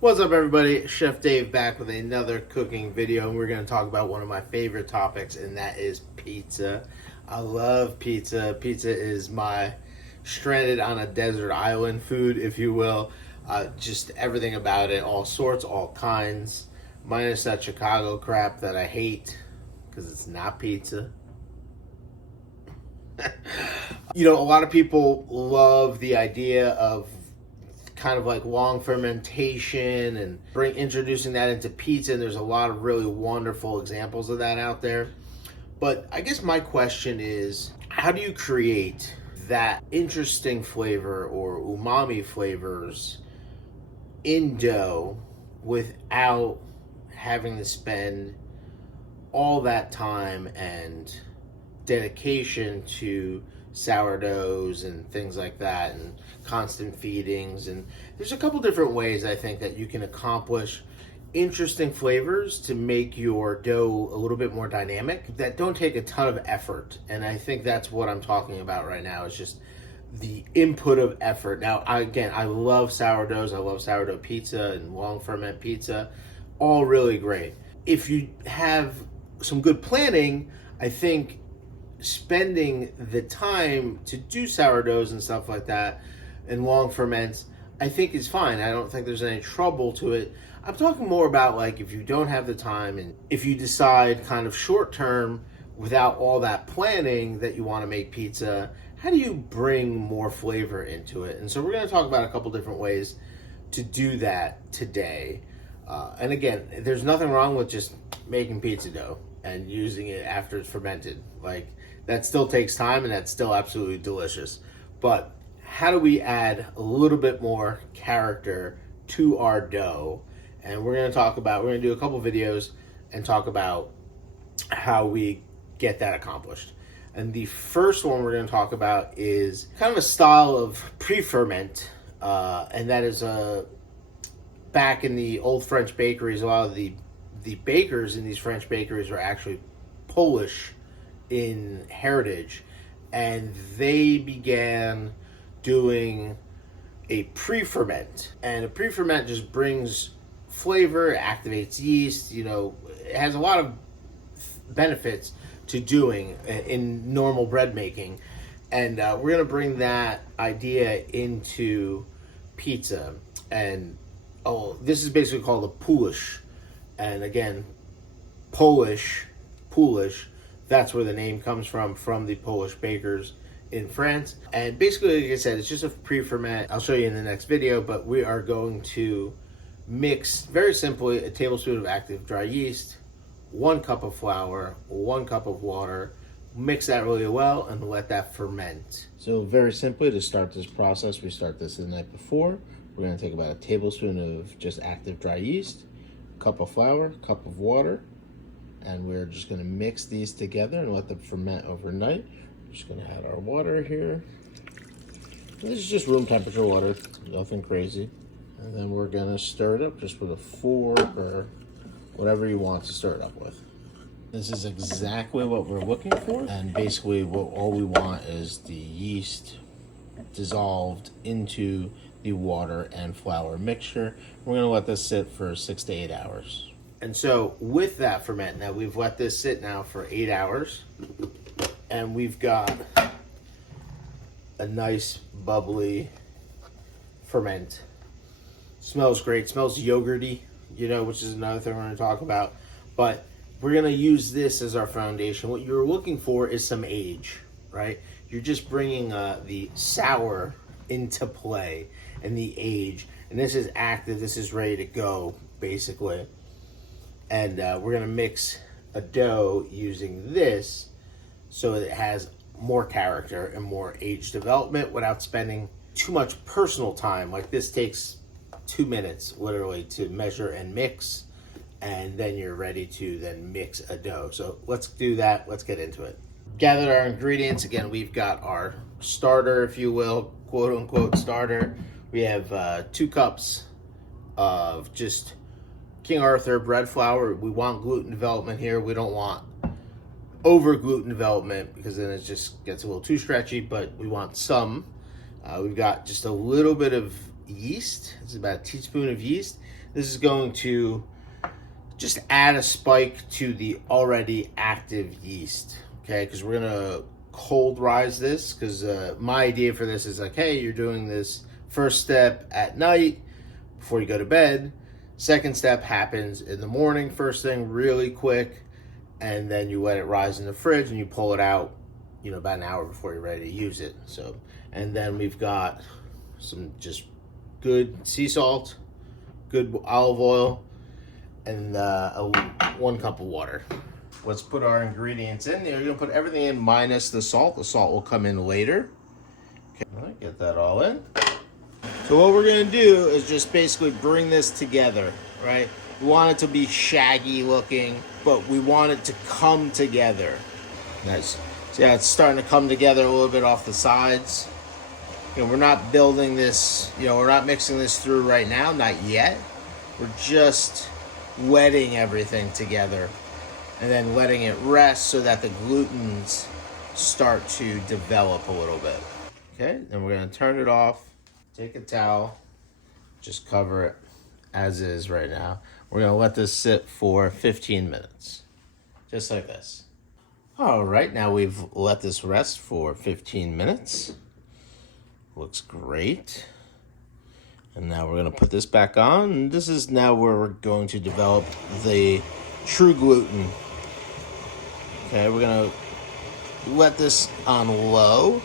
What's up, everybody? Chef Dave back with another cooking video, and we're going to talk about one of my favorite topics, and that is pizza. I love pizza. Pizza is my stranded on a desert island food, if you will. Just everything about it, all sorts, all kinds, minus that Chicago crap that I hate because it's not pizza. You know, a lot of people love the idea of kind of like long fermentation and introducing that into pizza, and there's a lot of really wonderful examples of that out there. But I guess my question is, how do you create that interesting flavor or umami flavors in dough without having to spend all that time and dedication to sourdoughs and things like that and constant feedings? And there's a couple different ways I think that you can accomplish interesting flavors to make your dough a little bit more dynamic that don't take a ton of effort. And I think that's what I'm talking about right now, is just the input of effort. Now, I love sourdoughs. I love sourdough pizza and long ferment pizza, all really great. If you have some good planning, I think spending the time to do sourdoughs and stuff like that and long ferments, I think is fine. I don't think there's any trouble to it. I'm talking more about like if you don't have the time and if you decide kind of short term without all that planning that you want to make pizza, how do you bring more flavor into it? And so we're going to talk about a couple different ways to do that today. And again, there's nothing wrong with just making pizza dough and using it after it's fermented. Like, that still takes time and that's still absolutely delicious. But how do we add a little bit more character to our dough? And we're going to do a couple videos and talk about how we get that accomplished. And the first one we're going to talk about is kind of a style of pre-ferment. And that is back in the old French bakeries, a lot of the bakers in these French bakeries were actually Polish in heritage, and they began doing a pre-ferment. And a pre-ferment just brings flavor, activates yeast, it has a lot of benefits to doing in normal bread making. And we're going to bring that idea into pizza. And this is basically called a Poolish. And again, Poolish, that's where the name comes from the Polish bakers in France. And basically, like I said, it's just a pre-ferment. I'll show you in the next video, but we are going to mix, very simply, a tablespoon of active dry yeast, 1 cup of flour, 1 cup of water. Mix that really well and let that ferment. So very simply, to start this process, we start this the night before. We're going to take about a tablespoon of just active dry yeast, cup of flour, cup of water, and we're just going to mix these together and let them ferment overnight. We're just going to add our water here. This is just room temperature water, nothing crazy. And then we're going to stir it up just with a fork or whatever you want to stir it up with. This is exactly what we're looking for. And basically all we want is the yeast dissolved into the water and flour mixture. We're going to let this sit for 6 to 8 hours. And so with that ferment, now we've let this sit now for 8 hours, and we've got a nice bubbly ferment. Smells great, smells yogurty, which is another thing we're going to talk about. But we're going to use this as our foundation. What you're looking for is some age, right? You're just bringing the sour into play and the age. And this is active, this is ready to go, basically. And we're going to mix a dough using this so it has more character and more age development without spending too much personal time. Like, this takes 2 minutes, literally, to measure and mix. And then you're ready to then mix a dough. So let's do that. Let's get into it. Gathered our ingredients. Again, we've got our starter, if you will, quote unquote starter. We have 2 cups of just King Arthur bread flour. We want gluten development here. We don't want over gluten development because then it just gets a little too stretchy, but we want some. We've got just a little bit of yeast. It's about a teaspoon of yeast. This is going to just add a spike to the already active yeast, okay? Because we're gonna cold rise this, because my idea for this is like, hey, you're doing this first step at night before you go to bed. Second step happens in the morning, first thing, really quick, and then you let it rise in the fridge and you pull it out, you know, about an hour before you're ready to use it. So, and then we've got some just good sea salt, good olive oil, and 1 cup of water. Let's put our ingredients in. You're gonna put everything in minus the salt. The salt will come in later. Okay, all right, get that all in. So what we're gonna do is just basically bring this together, right? We want it to be shaggy looking, but we want it to come together. Nice. So yeah, it's starting to come together a little bit off the sides. You know, we're not building this, you know, we're not mixing this through right now, not yet. We're just wetting everything together and then letting it rest so that the glutens start to develop a little bit. Okay, then we're gonna turn it off, take a towel, just cover it as is right now. We're gonna let this sit for 15 minutes, just like this. All right, now we've let this rest for 15 minutes. Looks great. And now we're gonna put this back on. And this is now where we're going to develop the true gluten. Okay, we're gonna let this on low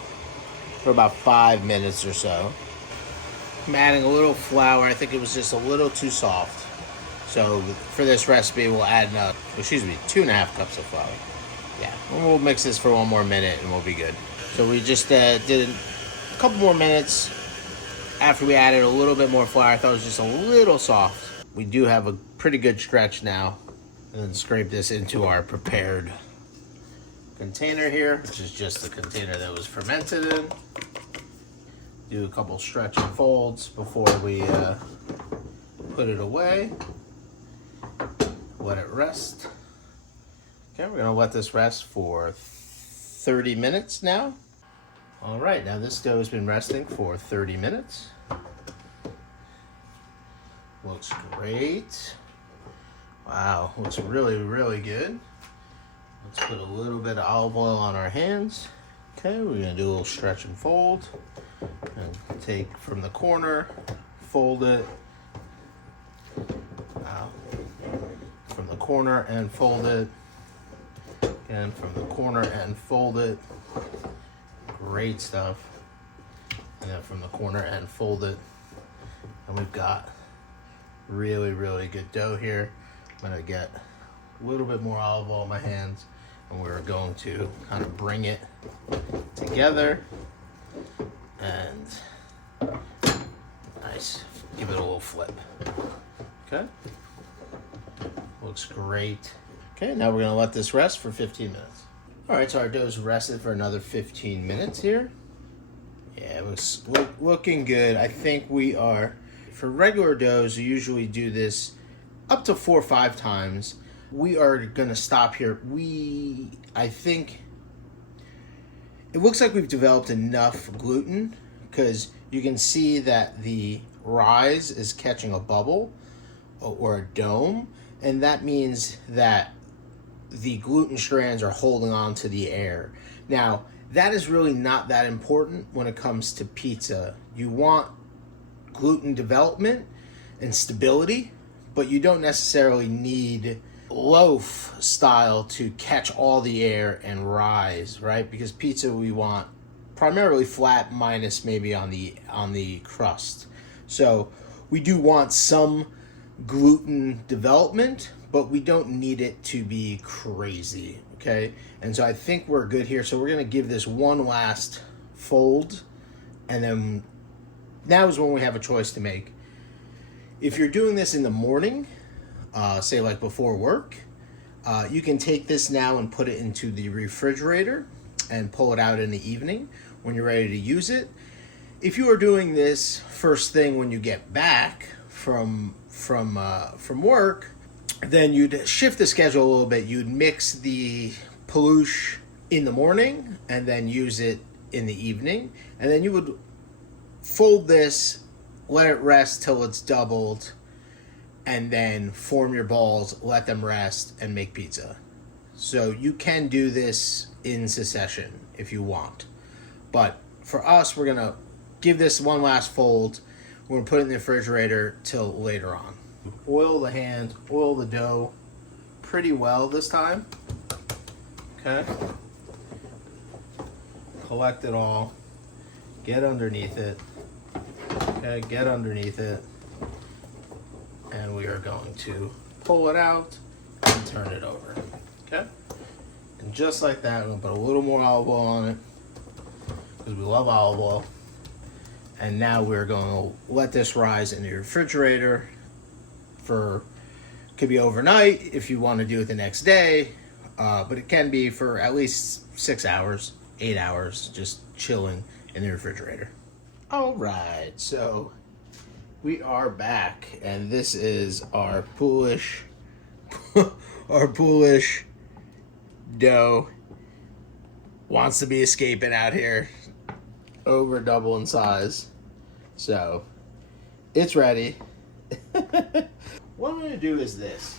for about 5 minutes or so. I'm adding a little flour. I think it was just a little too soft. So for this recipe, we'll add 2.5 cups of flour. Yeah, and we'll mix this for 1 more minute and we'll be good. So we just did a couple more minutes. After we added a little bit more flour, I thought it was just a little soft. We do have a pretty good stretch now. And then scrape this into our prepared container here, which is just the container that was fermented in. Do a couple stretch and folds before we put it away. Let it rest. Okay, we're gonna let this rest for 30 minutes now. All right, now this dough has been resting for 30 minutes. Looks great. Wow, looks really, really good. Let's put a little bit of olive oil on our hands. Okay, we're gonna do a little stretch and fold. And take from the corner, fold it. Wow. From the corner and fold it. Again, from the corner and fold it. Great stuff. And then from the corner and fold it. And we've got really, really good dough here. I'm gonna get a little bit more olive oil in my hands, and we're going to kind of bring it together and nice, give it a little flip. Okay, looks great. Okay, now we're gonna let this rest for 15 minutes. All right, so our dough's rested for another 15 minutes here. Yeah, it was looking good. I think we are, for regular doughs, you usually do this up to 4 or 5 times. We are gonna stop here. I think it looks like we've developed enough gluten, because you can see that the rise is catching a bubble or a dome, and that means that the gluten strands are holding on to the air. Now, that is really not that important when it comes to pizza. You want gluten development and stability, but you don't necessarily need loaf style to catch all the air and rise, right? Because pizza, we want primarily flat, minus maybe on the crust. So we do want some gluten development, but we don't need it to be crazy, okay? And so I think we're good here. So we're gonna give this one last fold, and then now is when we have a choice to make. If you're doing this in the morning, say like before work, you can take this now and put it into the refrigerator and pull it out in the evening when you're ready to use it. If you are doing this first thing when you get back from work, then you'd shift the schedule a little bit. You'd mix the Poolish in the morning and then use it in the evening, and then you would fold this, let it rest till it's doubled, and then form your balls, let them rest, and make pizza. So you can do this in succession if you want. But for us, we're going to give this one last fold. We're going to put it in the refrigerator till later on. Oil the hand, oil the dough pretty well this time. Okay. Collect it all. Get underneath it. Okay, get underneath it. And we are going to pull it out and turn it over. Okay? And just like that, we're going to put a little more olive oil on it because we love olive oil. And now we're going to let this rise in the refrigerator for, could be overnight if you want to do it the next day, but it can be for at least 6 hours, 8 hours, just chilling in the refrigerator. All right, so we are back, and this is our Poolish, our Poolish dough. Wants to be escaping out here, over double in size. So it's ready. What I'm going to do is this.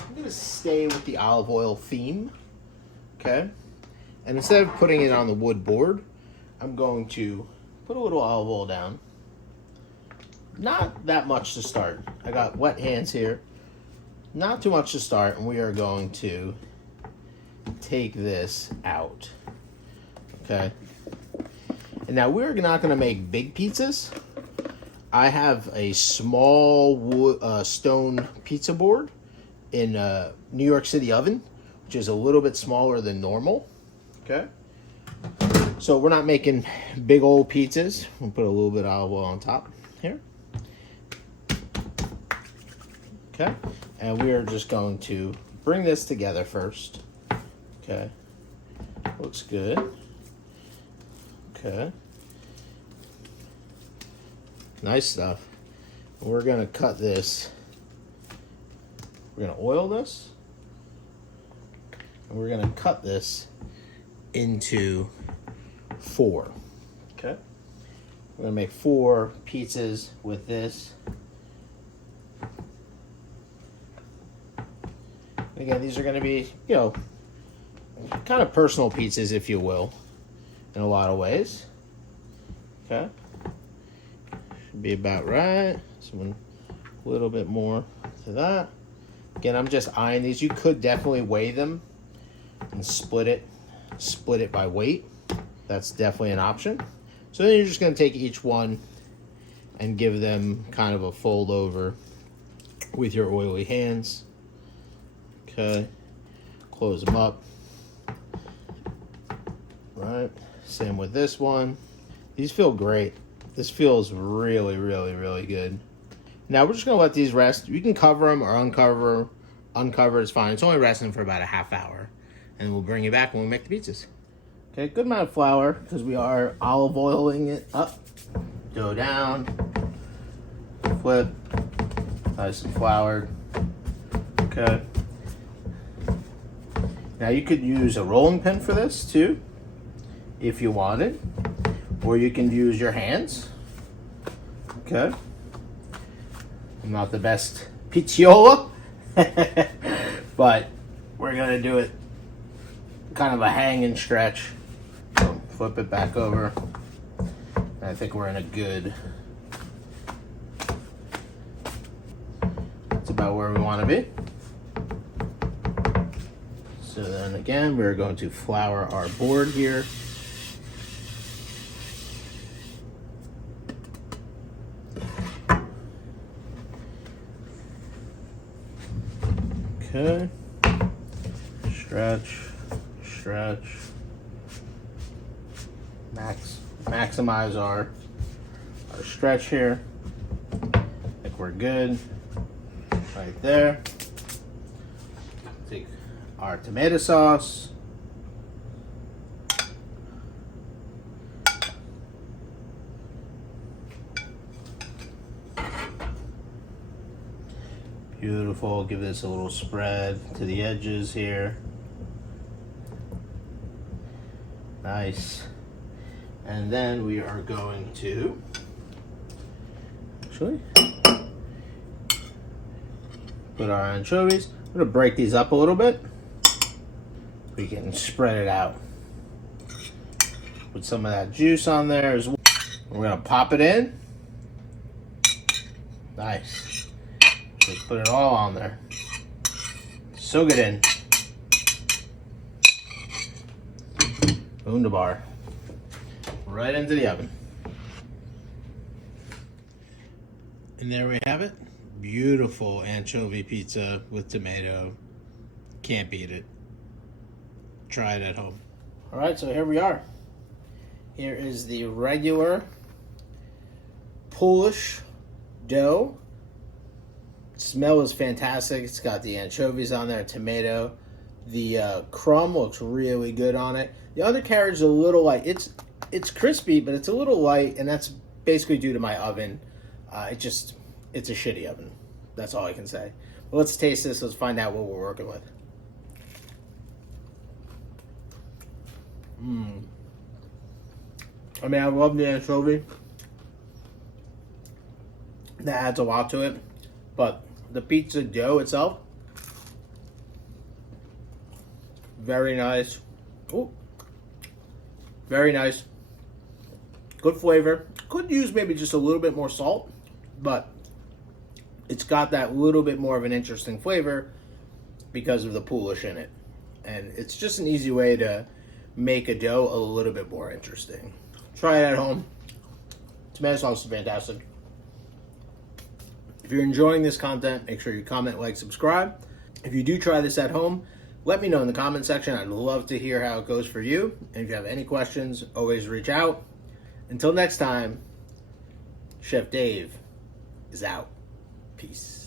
I'm going to stay with the olive oil theme. Okay? And instead of putting it on the wood board, I'm going to put a little olive oil down. Not that much to start. I got wet hands here. Not too much to start, and we are going to take this out. Okay? And now we're not going to make big pizzas. I have a small wood, stone pizza board in a New York City oven, which is a little bit smaller than normal. Okay? So we're not making big old pizzas. We'll put a little bit of olive oil on top here. Okay? And we are just going to bring this together first. Okay? Looks good. Okay. Nice stuff. We're going to cut this. We're going to oil this. And we're going to cut this into 4. Okay? We're going to make 4 pizzas with this. Again, these are going to be, you know, kind of personal pizzas, if you will, in a lot of ways. Okay? Should be about right. So a little bit more to that. Again, I'm just eyeing these. You could definitely weigh them and split it by weight. That's definitely an option. So then you're just going to take each one and give them kind of a fold over with your oily hands. Okay. Close them up. Right. Same with this one. These feel great. This feels really, really, really good. Now we're just going to let these rest. You can cover them or uncover. Uncover is fine. It's only resting for about a half hour. And we'll bring it back when we make the pizzas. Okay, good amount of flour because we are olive oiling it up. Dough down. Flip. Nice and floured. Okay. Now you could use a rolling pin for this too, if you wanted. Or you can use your hands. Okay. I'm not the best pizziola, but we're gonna do it kind of a hang and stretch. So flip it back over. And I think we're in a good, that's about where we want to be. So then again, we're going to flour our board here. Okay, stretch, maximize our stretch here. I think we're good, right there. Take our tomato sauce. Beautiful. Give this a little spread to the edges here. Nice. And then we are going to, actually, Put our anchovies. I'm gonna break these up a little bit. We can spread it out. Put some of that juice on there as well. We're gonna pop it in. Nice. Just put it all on there. Soak it in. Wunderbar. Right into the oven. And there we have it. Beautiful anchovy pizza with tomato. Can't beat it. Try it at home. All right, so here we are. Here is the regular Polish dough. Smell is fantastic. It's got the anchovies on there, tomato. The crumb looks really good on it. The other carrot's a little light. It's crispy, but it's a little light, and that's basically due to my oven. It's a shitty oven. That's all I can say. But let's taste this. Let's find out what we're working with. I mean, I love the anchovy. That adds a lot to it. But the pizza dough itself, very nice. Ooh. Very nice. Good flavor. Could use maybe just a little bit more salt, but it's got that little bit more of an interesting flavor because of the Poolish in it. And it's just an easy way to make a dough a little bit more interesting. Try it at home. Tomato sauce is fantastic. If you're enjoying this content, make sure you comment, like, subscribe. If you do try this at home, let me know in the comment section. I'd love to hear how it goes for you. And if you have any questions, always reach out. Until next time, Chef Dave is out. Peace.